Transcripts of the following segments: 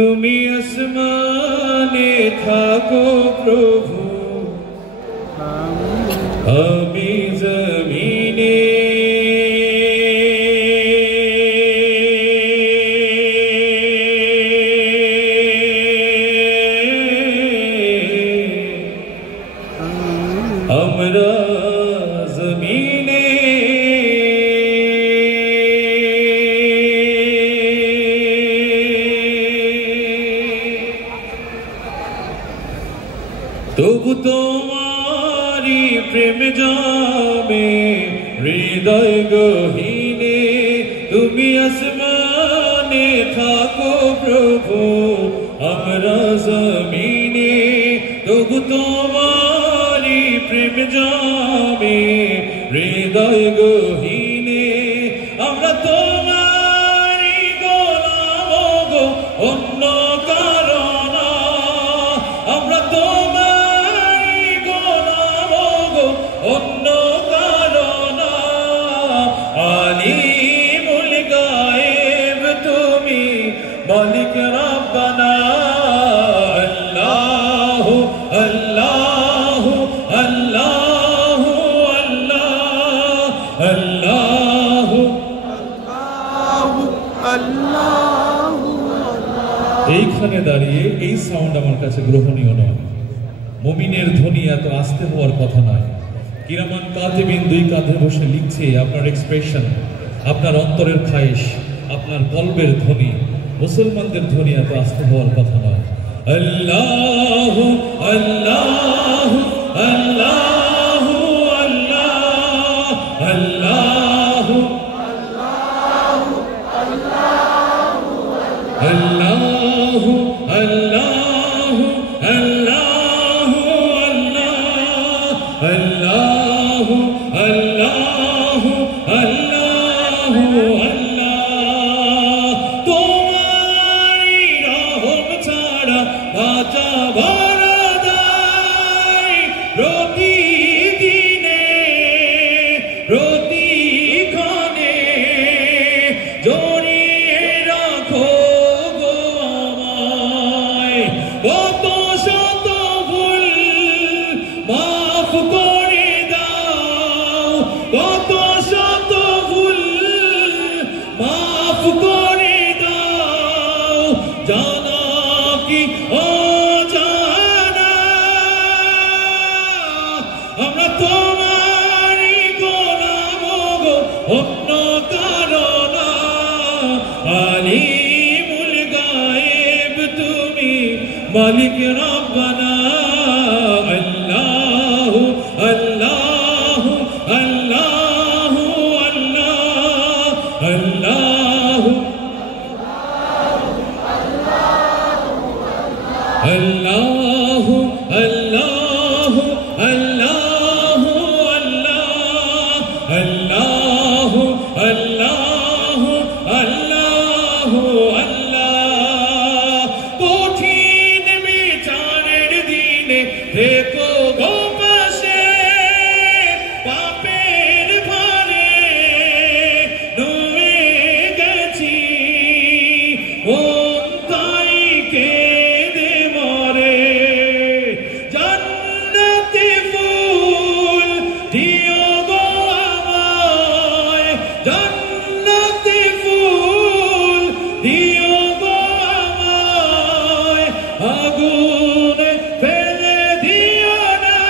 তুমি আসমানে থাকো প্রভু, আমি জমিনে। আমরা জমিনে তবু তোমারি প্রেম জামে হৃদয় গহীনে। তুমি আসমানে থাকো প্রভু, আমরা জমিনে। তবু তোমারি প্রেম জামে হৃদয় গহীনে। আমরা তোমারি গোলাম গো, অন্য কারো না। আমরা তোমারি গোলাম গো, অন্য কারো না। আলিমুল গায়েব তুমি, মালিক রব্বানা। আল্লাহু আল্লাহু আল্লাহু আল্লাহ আল্লাহু আল্লাহু। এইখানে দাঁড়িয়ে এই সাউন্ড আমার কাছে গ্রহণীয় নয়। মুমিনের ধ্বনি এত আস্তে হওয়ার কথা নয়। কিরামান কাতিবিন দুই কাঁধে বসে লিখছে আপনার এক্সপ্রেশন, আপনার অন্তরের খায়েশ, আপনার কলবের ধ্বনি। মুসলমানদের ধ্বনি এত আস্তে হওয়ার কথা নয়। আল্লাহু আল্লাহু আল্লাহু আল্লাহ আল্লাহু আল্লাহু আল্লাহু আল্লাহু আল্লাহু আল্লাহু আল্লাহু আল্লাহু আল্লাহু আল্লাহ। তোমারি রহম ছাড়া বাঁচা ভরদাই, প্রতিদিনে প্রতিক্ষণে জড়িয়ে রাখো গো আমায়। কত শত ভুল মাফ করে দাও, কত শত ভুল মাফ করে দাও। জানা কি অজানা, আমরা তোমারি গোলাম গো, অন্য কারো না। আলিমুল গায়েব তুমি, মালিক রব্বানা। আল্লাহু আল্লাহু আল্লাহু আল্লাহ আল্লাহু আল্লাহু আল্লাহু আল্লাহু আল্লাহু আল্লাহু আল্লাহু আল্লাহ। কঠিন বিচারের দিনে থেকো গো পাশে, পাপের ভারে নুয়ে গেছি। মন তাই কেঁদে মরে, জান্নাতি ফুল দিও গো আমায়। জান্নাতি ফুল দিও গো আমায়, আগুনে ফেলে দিও না।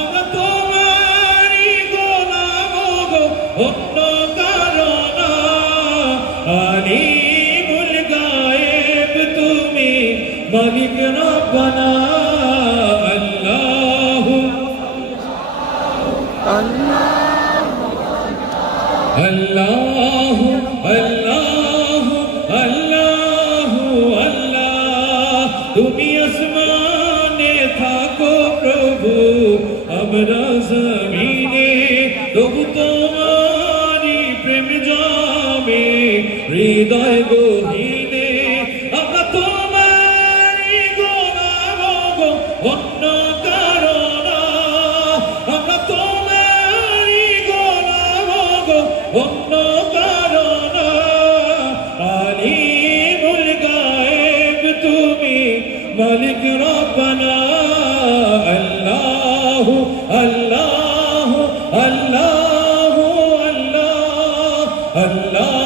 আমরা তোমারি গোলাম গো, অন্য কারো না। আলিমুল গায়েব তুমি, মালিক রব্বানা। আল্লাহু আল্লাহু আল্লাহু আল্লাহু আল্লাহ। তুমি আসমানে থাকো প্রভু, আমরা জমিনে। তবু তোমারি প্রেম জামে হৃদয় গহীনে। আমরা তোমারি গোলাম গো, অন্য কারো না। আমরা তোমারি গোলাম গো, অন্য কারো না। আলী আল্লাহ